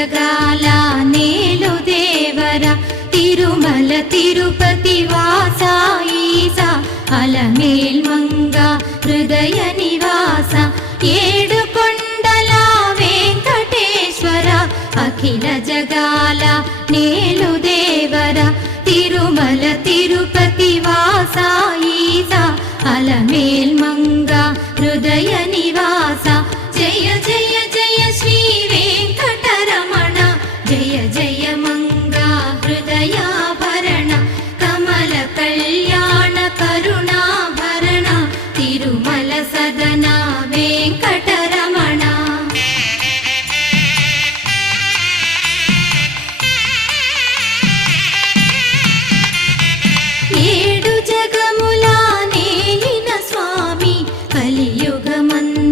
జగాల నేలు దేవర తిరుమల తిరుపతి వాస ఈసా అలమేల్ మంగ హృదయ నివాస ఏడు కొండల వెంకటేశ్వర అఖిల జగాల నేలు దేవర తిరుమల తిరుపతి వాస ఈసా అలమేల్ మంగ హృదయ నివాస జయ జయ జయ శ్రీ వెంకటరమణ జయ జయ మంగ హృదయాభరణ కమల కళ్యాణ కరుణాభరణ తిరుమల సదన వెంకటరమణ. ఏడు జగముల నేలిన స్వామి కలియుగమందు